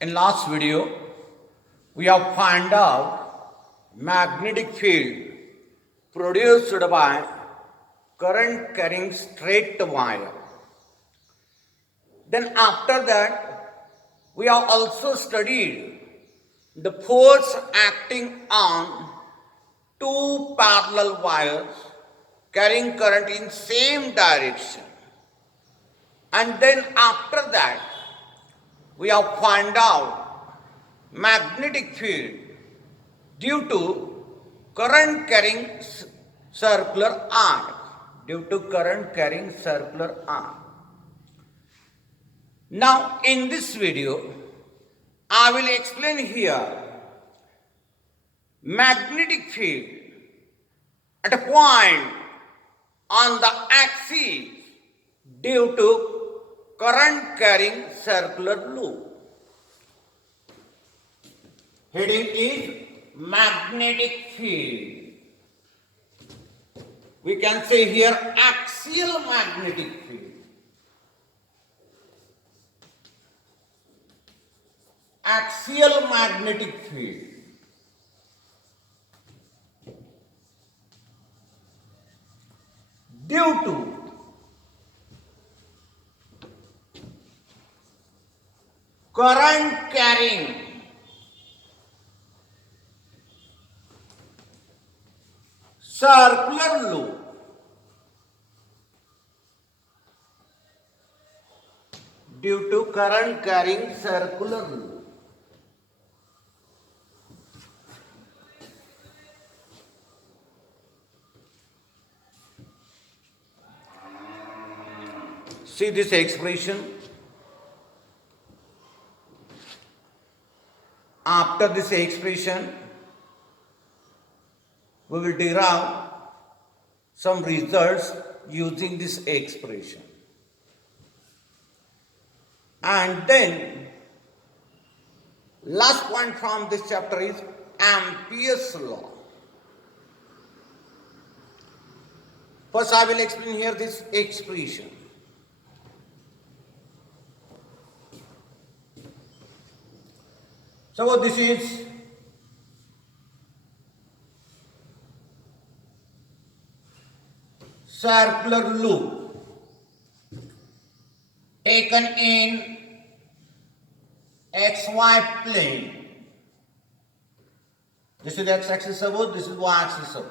In last video, we have found out magnetic field produced by current carrying straight wire. Then after that, we have also studied the force acting on two parallel wires carrying current in same direction. And then after that, we have found out magnetic field due to current carrying circular arc. Due to current carrying circular arc. Now in this video, I will explain here magnetic field at a point on the axis due to current carrying circular loop. Heading is magnetic field. We can say here axial magnetic field. Axial magnetic field. Due to current carrying circular loop. Due to current carrying circular loop. See this expression. After this expression, we will derive some results using this expression. And then, last point from this chapter is Ampere's law. First, I will explain here this expression. So, this is circular loop taken in XY plane. This is x-axis suppose, this is y-axis suppose.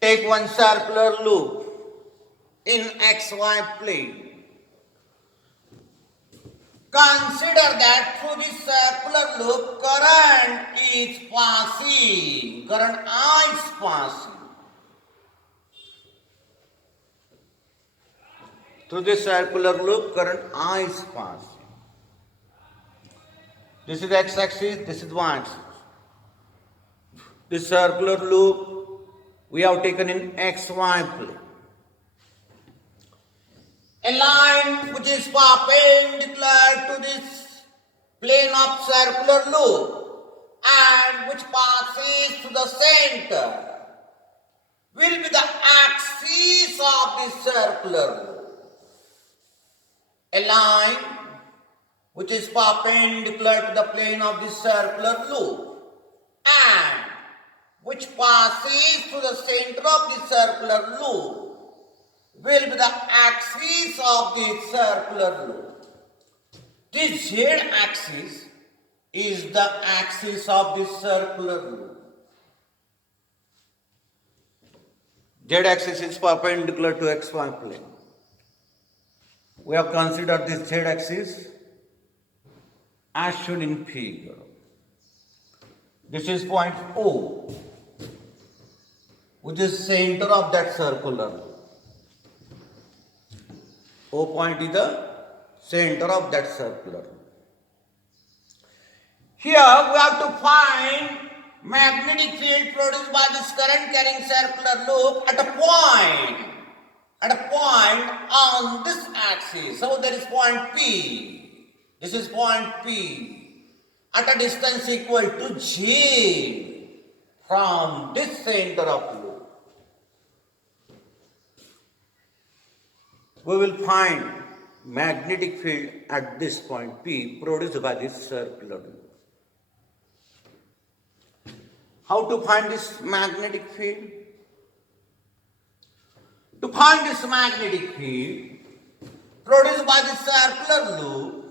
Take one circular loop in XY plane. Consider that through this circular loop, current is passing. Current I is passing. Through this circular loop, current I is passing. This is x-axis, this is y-axis. This circular loop we have taken in XY plane. A line which is perpendicular to this plane of circular loop and which passes to the center will be the axis of this circular loop. A line which is perpendicular to the plane of this circular loop and which passes to the center of the circular loop will be the axis of the circular loop. This z-axis is the axis of the circular loop. Z-axis is perpendicular to XY plane. We have considered this z-axis as shown in figure. This is point O, which is center of that circular loop. O point is the center of that circular. Here we have to find magnetic field produced by this current carrying circular loop at a point on this axis. So there is point P. This is point P at a distance equal to J from this center of loop. We will find magnetic field at this point P produced by this circular loop. How to find this magnetic field? To find this magnetic field produced by the circular loop,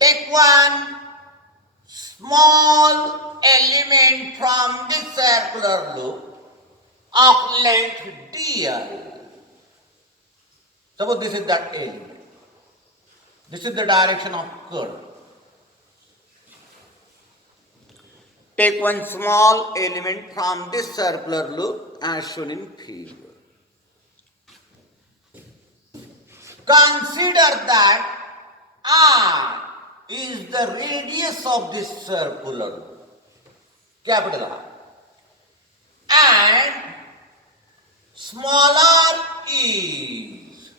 take one small element from this circular loop of length dl. Suppose this is that element. This is the direction of current. Take one small element from this circular loop as shown in figure. Consider that R is the radius of this circular loop, capital R, and small r is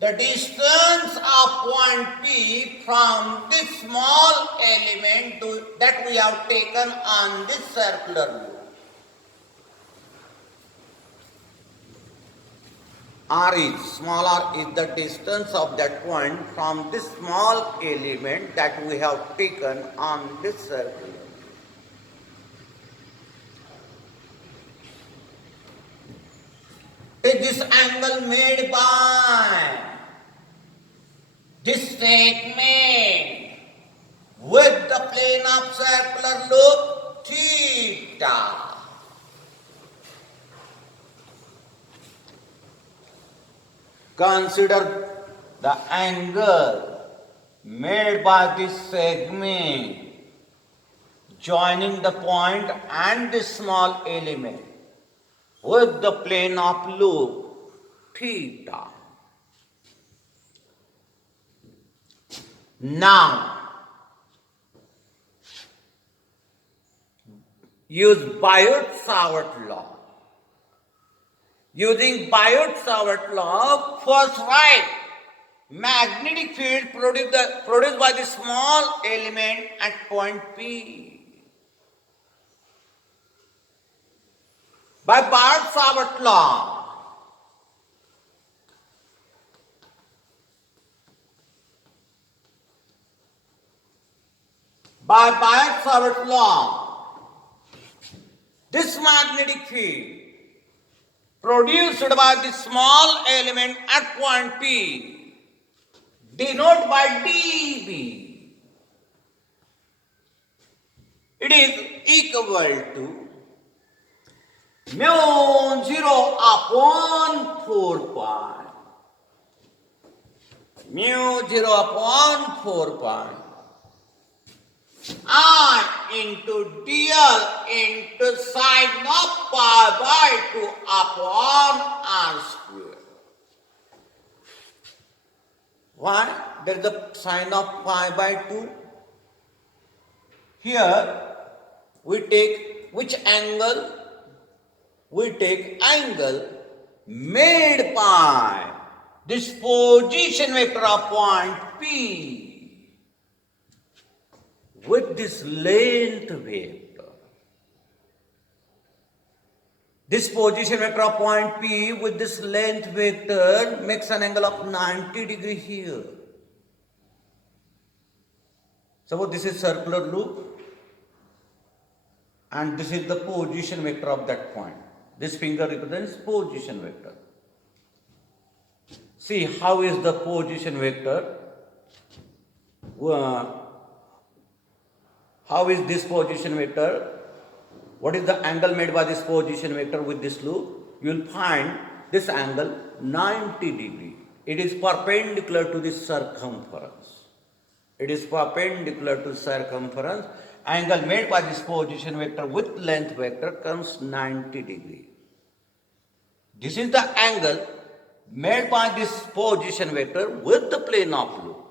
the distance of point P from this small element that we have taken on this circular loop. Small r is the distance of that point from this small element that we have taken on this circle. Take this angle made by this segment with the plane of circular loop theta. Consider the angle made by this segment joining the point and this small element with the plane of loop theta. Now, use Biot-Savart law. Using Biot-Savart law, first write magnetic field produced by the small element at point P. By Biot-Savart law, this magnetic field produced by the small element at point P, denoted by dB, it is equal to mu 0 upon 4 pi, mu 0 upon 4 pi, R into dl into sine of pi by 2 upon r square. Why? There is the sine of pi by 2. Here we take which angle? We take angle made by this position vector of point P with this length vector. This position vector of point P with this length vector makes an angle of 90 degrees here. Suppose this is circular loop and this is the position vector of that point. This finger represents position vector. See how is the position vector? How is this position vector? What is the angle made by this position vector with this loop? You will find this angle 90 degree. It is perpendicular to the circumference. It is perpendicular to circumference. Angle made by this position vector with length vector comes 90 degree. This is the angle made by this position vector with the plane of loop.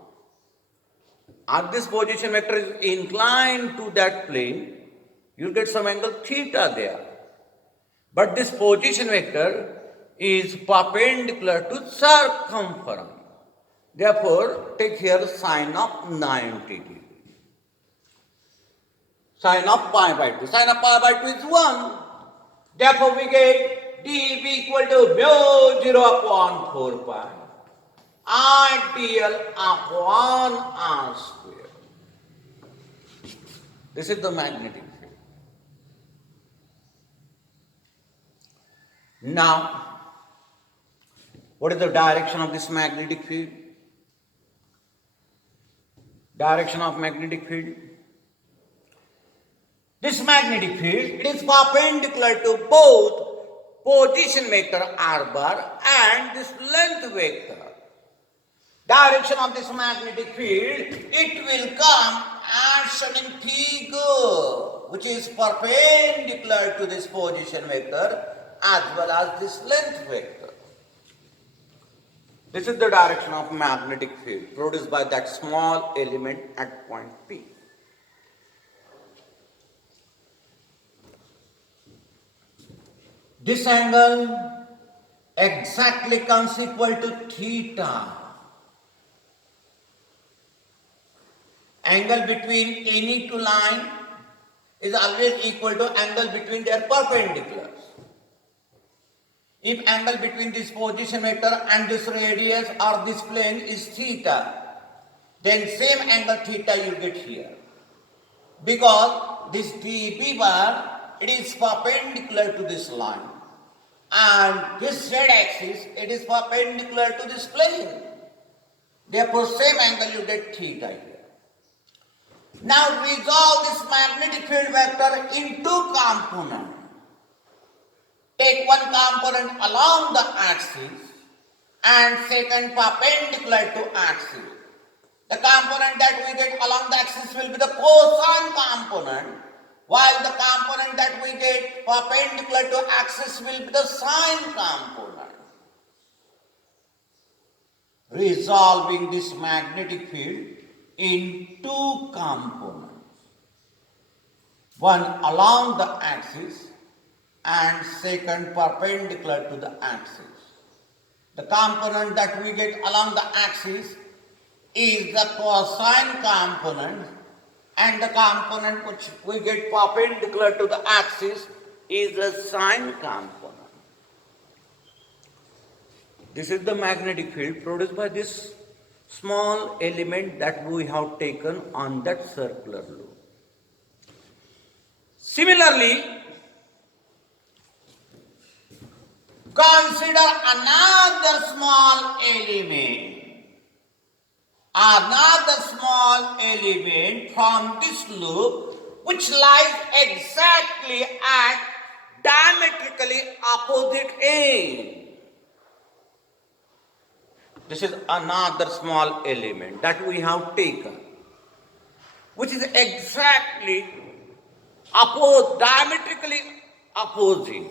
As this position vector is inclined to that plane, you will get some angle theta there. But this position vector is perpendicular to circumference. Therefore, take here sine of 90 degree. Sine of pi by 2. Sine of pi by 2 is 1. Therefore, we get dB equal to mu 0 upon 4 pi. dl upon r square. This is the magnetic field. Now, what is the direction of this magnetic field? Direction of magnetic field. This magnetic field, it is perpendicular to both position vector r bar and this length vector. Direction of this magnetic field, it will come as shown in figure, which is perpendicular to this position vector as well as this length vector. This is the direction of magnetic field produced by that small element at point P. This angle exactly comes equal to theta. Angle between any two lines is always equal to angle between their perpendiculars. If angle between this position vector and this radius or this plane is theta, then same angle theta you get here. Because this dp bar, it is perpendicular to this line. And this z-axis, it is perpendicular to this plane. Therefore, same angle you get theta here. Now resolve this magnetic field vector into components. Take one component along the axis and second perpendicular to axis. The component that we get along the axis will be the cosine component, while the component that we get perpendicular to axis will be the sine component. Resolving this magnetic field in two components, one along the axis and second perpendicular to the axis. The component that we get along the axis is the cosine component, and the component which we get perpendicular to the axis is the sine component. This is the magnetic field produced by this small element that we have taken on that circular loop. Similarly, consider another small element from this loop which lies exactly at diametrically opposite end. This is another small element that we have taken, which is exactly diametrically opposite.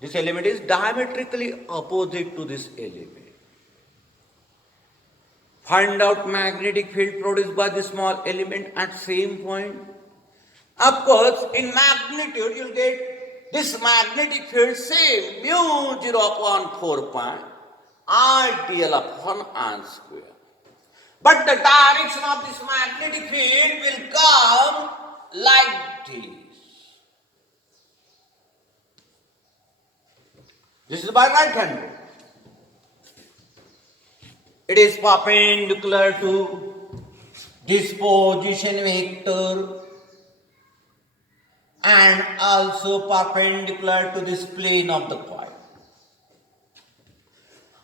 This element is diametrically opposite to this element. Find out magnetic field produced by this small element at same point. Of course, in magnitude, you'll get this magnetic field same, mu 0 upon 4 pi r dl upon r square. But the direction of this magnetic field will come like this. This is by right hand rule. It is perpendicular to this position vector and also perpendicular to this plane of the coil.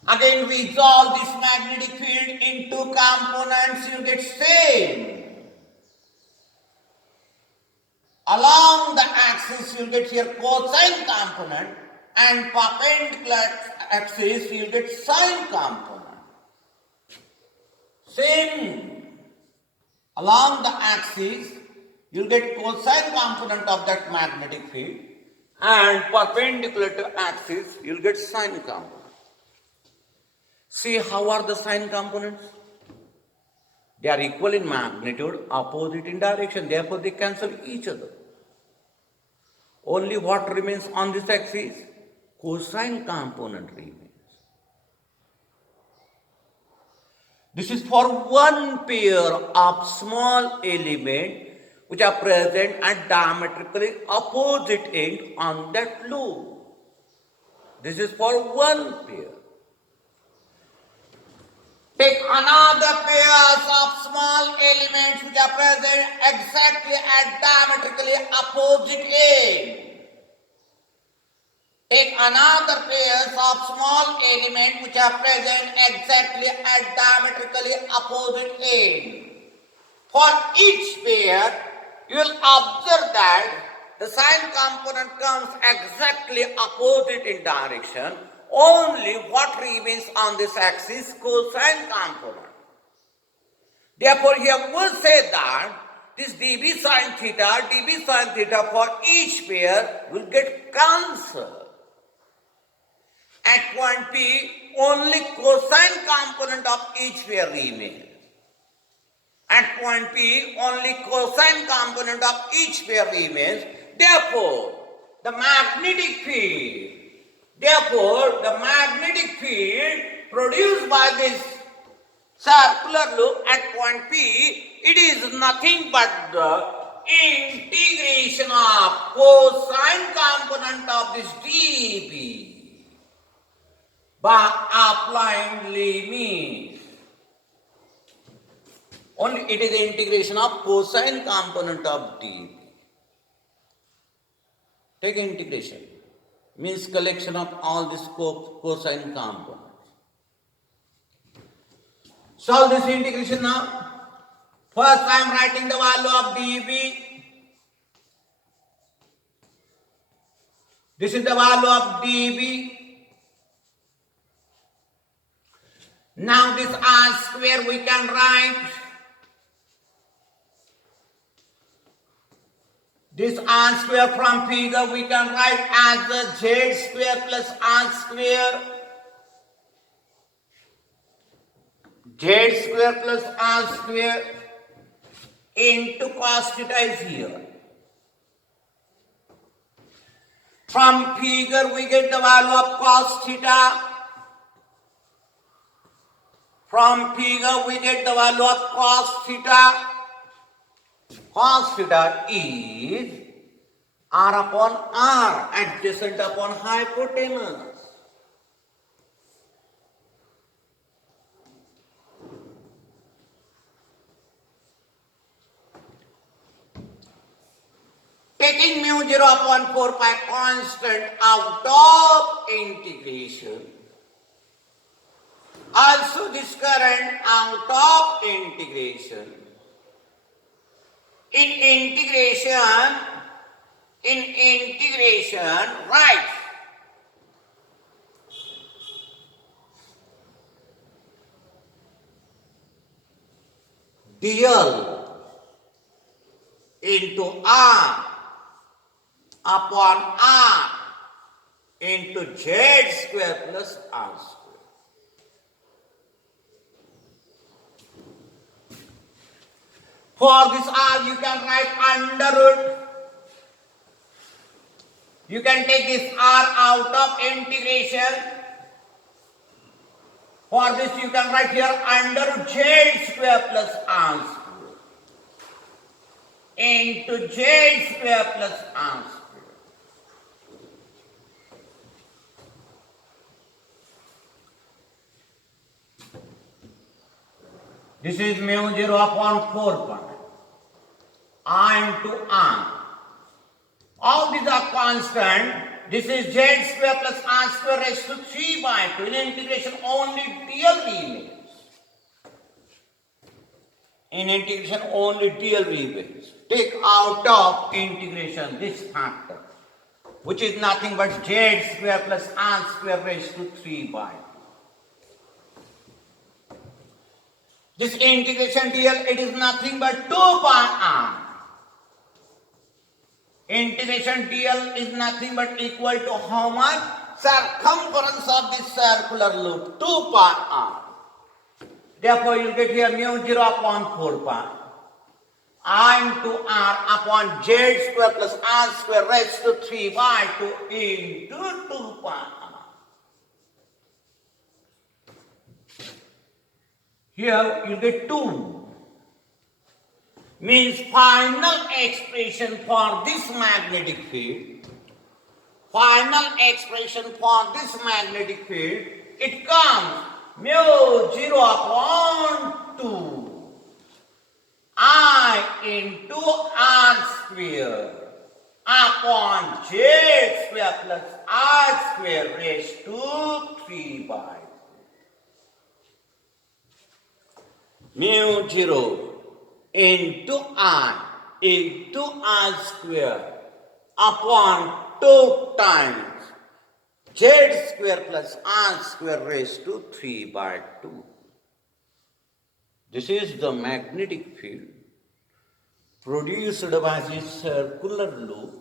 Again, we resolve this magnetic field into components, you get same. Along the axis, you get here cosine component, and perpendicular axis, you get sine component. Same. Along the axis, you'll get cosine component of that magnetic field, and perpendicular to axis, you'll get sine component. See how are the sine components? They are equal in magnitude, opposite in direction, therefore they cancel each other. Only what remains on this axis? Cosine component remains. This is for one pair of small elements which are present at diametrically opposite end on that loop. This is for one pair. Take another pairs of small elements which are present exactly at diametrically opposite ends. Take another pairs of small elements which are present exactly at diametrically opposite ends. For each pair, you will observe that the sine component comes exactly opposite in direction. Only what remains on this axis cosine component. Therefore, here we will say that this dB sine theta for each pair will get cancelled. At point P, only cosine component of each pair remains. At point P, only cosine component of each pair remains. Therefore, the magnetic field produced by this circular loop at point P, it is nothing but the integration of cosine component of this dB by applying limits. Only it is the integration of cosine component of dB. Take integration. Means collection of all these cosine components. Solve this integration now. First I am writing the value of dB. This is the value of dB. Now this r square we can write. This r square from figure we can write as the z square plus r square. Z square plus r square into cos theta is here. From figure we get the value of cos theta. From figure we get the value of cos theta. Cos theta is r upon r, adjacent upon hypotenuse. Taking mu 0 upon 4 pi constant out of integration. Also this current out of integration. In integration, right. dl into r upon r into z square plus r square. For this r you can write under root. You can take this r out of integration. For this you can write here under root z square plus r square into z square plus r square. This is mu 0 upon 4 pi. R into R. All these are constant. This is z square plus r square raised to 3 by 2. In integration only dl remains. In integration only dl remains. Take out of integration this factor, which is nothing but z square plus r square raised to 3 by 2. This integration dl, it is nothing but 2 by r. Integration dl is nothing but equal to how much? Circumference of this circular loop, 2 pi r. Therefore, you get here mu 0 upon 4 pi. R into r upon z square plus r square raised to 3 by 2 into 2 pi r. Here you get 2. Means final expression for this magnetic field. Final expression for this magnetic field. It comes mu 0 0 upon 2 I into r square upon z square plus r square raised to 3 by mu 0 into I into r square upon 2 times z square plus r square raised to 3 by 2. This is the magnetic field produced by this circular loop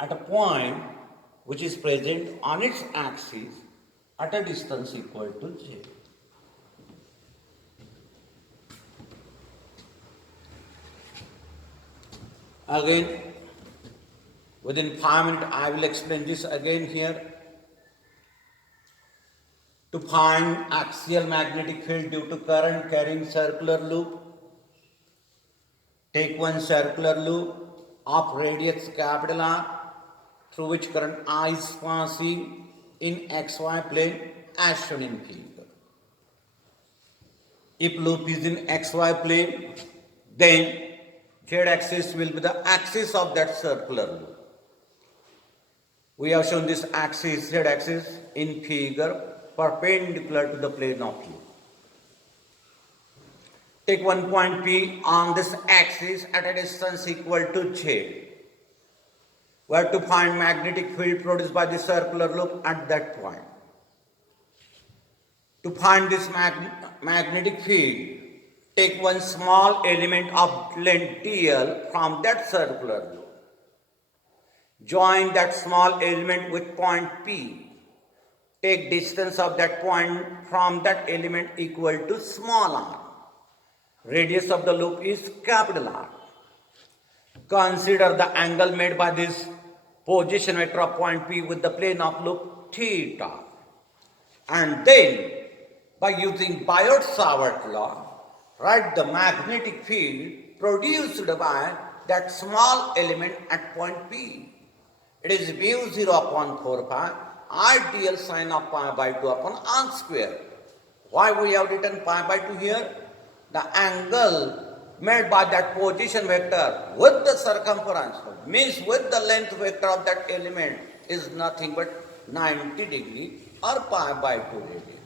at a point which is present on its axis at a distance equal to z. Again, within 5 minutes, I will explain this again here. To find axial magnetic field due to current carrying circular loop, take one circular loop of radius capital R through which current I is passing in xy plane as shown in figure. If loop is in xy plane, then z-axis will be the axis of that circular loop. We have shown this axis, z-axis, in figure perpendicular to the plane of loop. Take one point P on this axis at a distance equal to z. We have to find magnetic field produced by the circular loop at that point. To find this magnetic field, take one small element of length dl from that circular loop. Join that small element with point P. Take distance of that point from that element equal to small r. Radius of the loop is capital R. Consider the angle made by this position vector of point P with the plane of loop theta. And then, by using Biot-Savart law, write the magnetic field produced by that small element at point P. It is mu 0 upon 4 pi I dl sine of pi by 2 upon r square. Why we have written pi by 2 here? The angle made by that position vector with the circumference, means with the length vector of that element, is nothing but 90 degree or pi by 2 degree.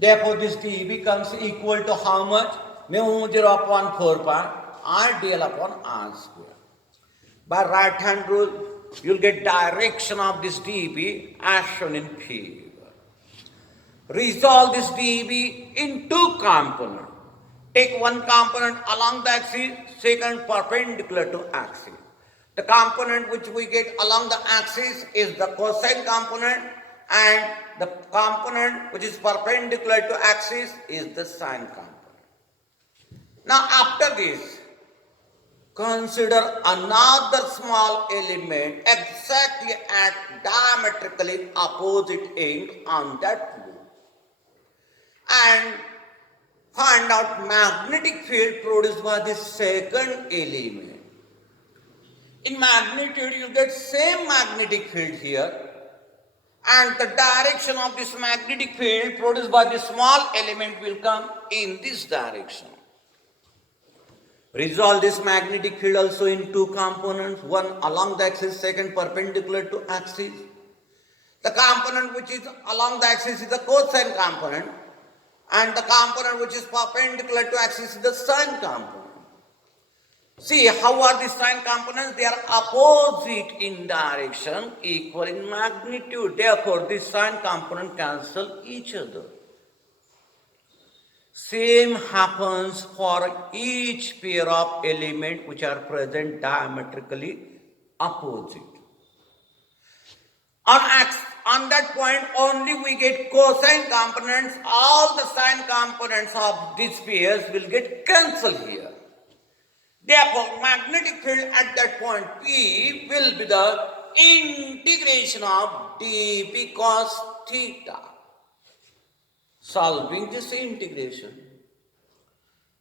Therefore, this d becomes equal to how much? Mu 0 upon 4 pi I dl upon r square. By right hand rule, you will get direction of this dB as shown in figure. Resolve this dB in two components. Take one component along the axis, second perpendicular to axis. The component which we get along the axis is the cosine component, and the component which is perpendicular to axis is the sine component. Now after this, consider another small element exactly at diametrically opposite end on that loop and find out magnetic field produced by the second element. In magnitude, you get same magnetic field here, and the direction of this magnetic field produced by the small element will come in this direction. Resolve this magnetic field also in two components, one along the axis, second perpendicular to axis. The component which is along the axis is the cosine component, and the component which is perpendicular to axis is the sine component. See, how are the sine components? They are opposite in direction, equal in magnitude. Therefore, the sine component cancel each other. Same happens for each pair of elements which are present diametrically opposite. On that point, only we get cosine components. All the sine components of these pairs will get cancelled here. Therefore, magnetic field at that point P will be the integration of dB cos theta. Solving this integration,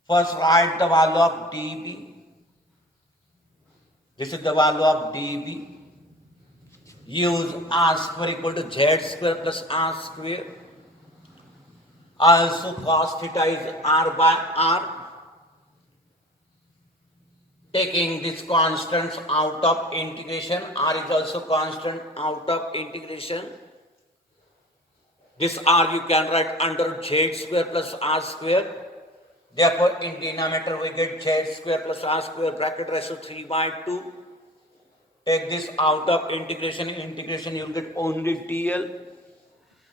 first write the value of dB. This is the value of dB. Use r square equal to z square plus r square. Also cos theta is r by r. Taking these constants out of integration, r is also constant out of integration. This r you can write under z square plus r square. Therefore, in denominator we get z square plus r square bracket raised to 3 by 2. Take this out of integration, you will get only dl.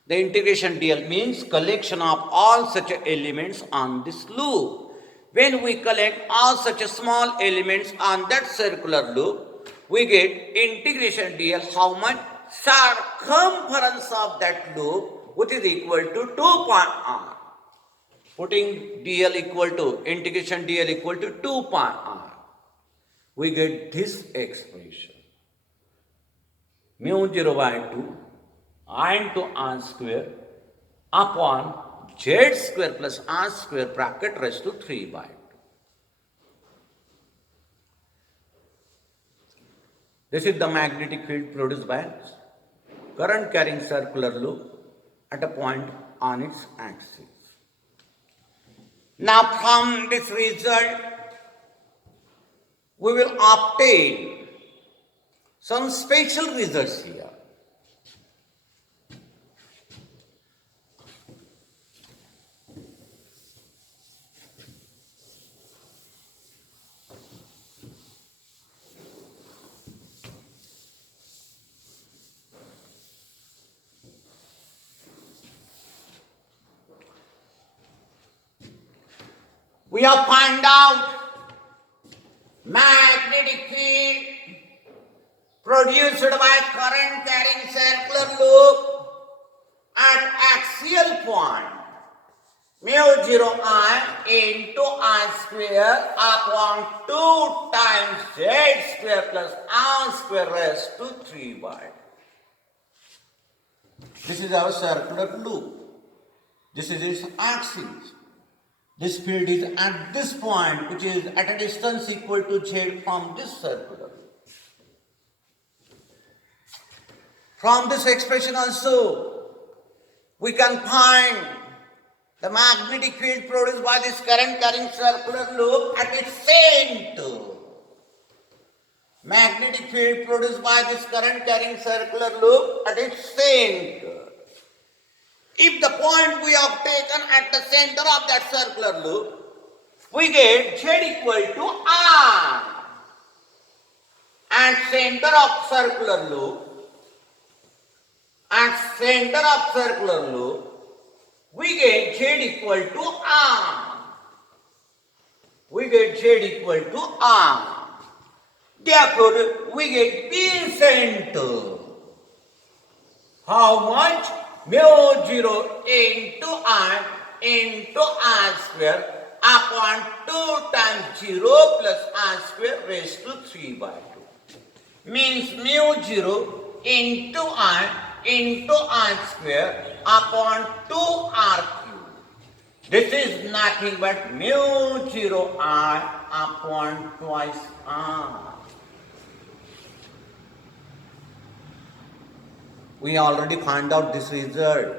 The integration dl means collection of all such elements on this loop. When we collect all such small elements on that circular loop, we get integration dl how much? Circumference of that loop, which is equal to 2 pi r. Putting dl equal to, integration dl equal to 2 pi r. We get this expression. Mu 0 by 2 I into r square upon z square plus r square bracket raised to 3 by 2. This is the magnetic field produced by current carrying circular loop at a point on its axis. Now from this result, we will obtain some special results here. We have found out magnetic field produced by current carrying circular loop at axial point mu 0 I into r square upon 2 times z square plus r square raised to 3 by 2. This is our circular loop. This is its axis. This field is at this point, which is at a distance equal to z from this circular loop. From this expression also, we can find the magnetic field produced by this current carrying circular loop at its center. Magnetic field produced by this current carrying circular loop at its center. If the point we have taken at the center of that circular loop, we get z equal to r. At center of circular loop, we get z equal to r. Therefore, we get P center. How much? Mu 0 into r square upon 2 times 0 plus r square raised to 3 by 2. Means mu 0 into r square upon 2r cube. This is nothing but mu 0 r upon twice r. We already found out this result.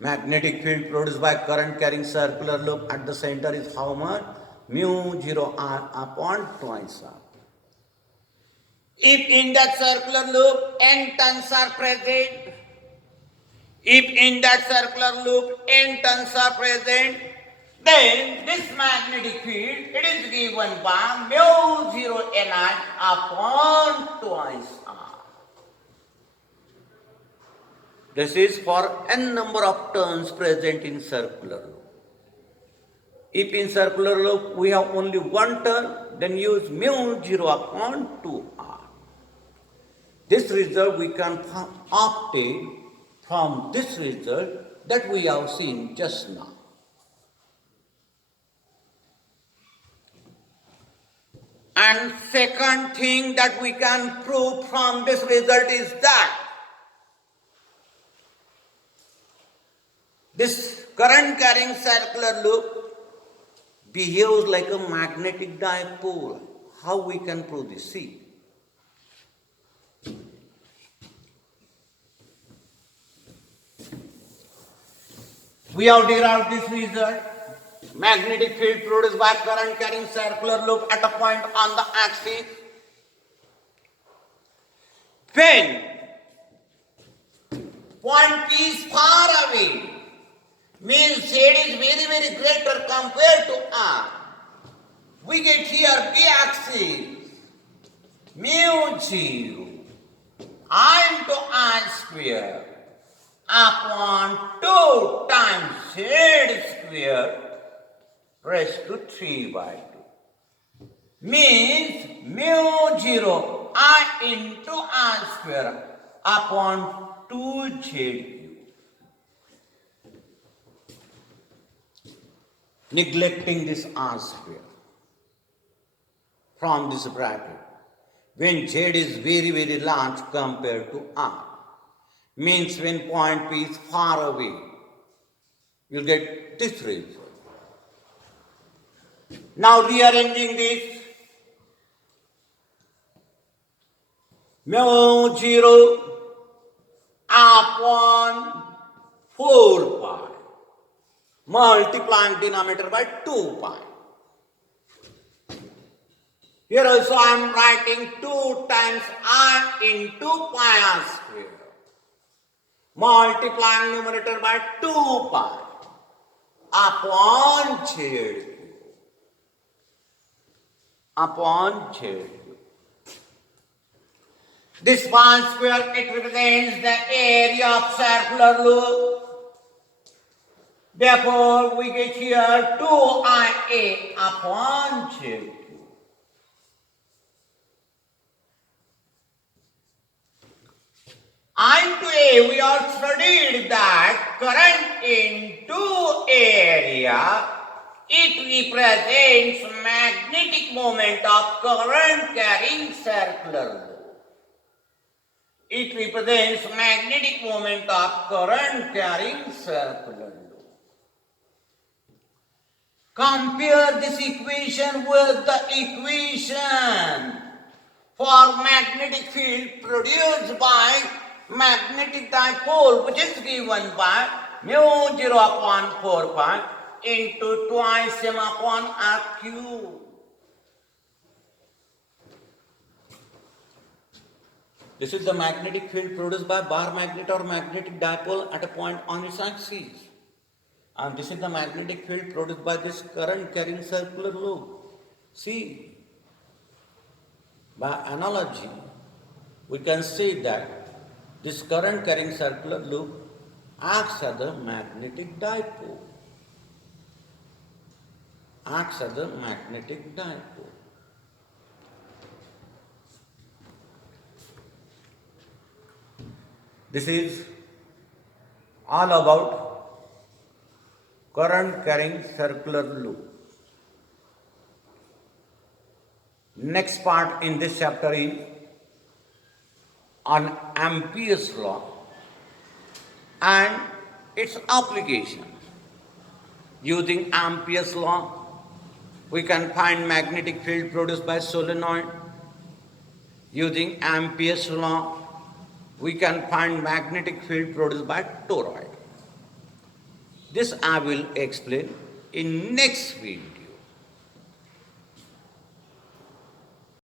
Magnetic field produced by current carrying circular loop at the center is how much? Mu 0 r upon twice r. If in that circular loop n turns are present, then this magnetic field, it is given by mu 0 ni upon twice r. This is for n number of turns present in circular loop. If in circular loop we have only one turn, then use mu 0 upon 2r. This result we can obtain from this result that we have seen just now. And second thing that we can prove from this result is that this current carrying circular loop behaves like a magnetic dipole. How we can prove this? See. We have derived this result. Magnetic field produced by current carrying circular loop at a point on the axis. When point P is far away, means Z is very, very greater compared to R. We get here P axis, mu 0, I into I square upon 2 times Z square raised to 3 by 2. Means mu 0 I into I square upon 2Z. Neglecting this R square from this bracket, when Z is very, very large compared to R, means when point P is far away, you'll get this result. Now rearranging this, mu 0 upon 4 pi, multiplying denominator by 2 pi. Here also I am writing 2 times I into pi r square, multiplying numerator by 2 pi upon Z upon Z. This pi square, it represents the area of circular loop. Therefore, we get here 2IA upon Z. Into A, we have studied that current into area, it represents magnetic moment of current carrying circular loop. It represents magnetic moment of current carrying circular loop. Compare this equation with the equation for magnetic field produced by magnetic dipole, which is given by mu 0 upon 4 pi into twice m upon r cube. This is the magnetic field produced by bar magnet or magnetic dipole at a point on its axis. And this is the magnetic field produced by this current carrying circular loop. See, by analogy, we can say that this current carrying circular loop acts as a magnetic dipole. Acts as a magnetic dipole. This is all about current carrying circular loop. Next part in this chapter is on Ampere's law and its application. Using Ampere's law, we can find magnetic field produced by solenoid. Using Ampere's law, we can find magnetic field produced by toroid. This I will explain in next video.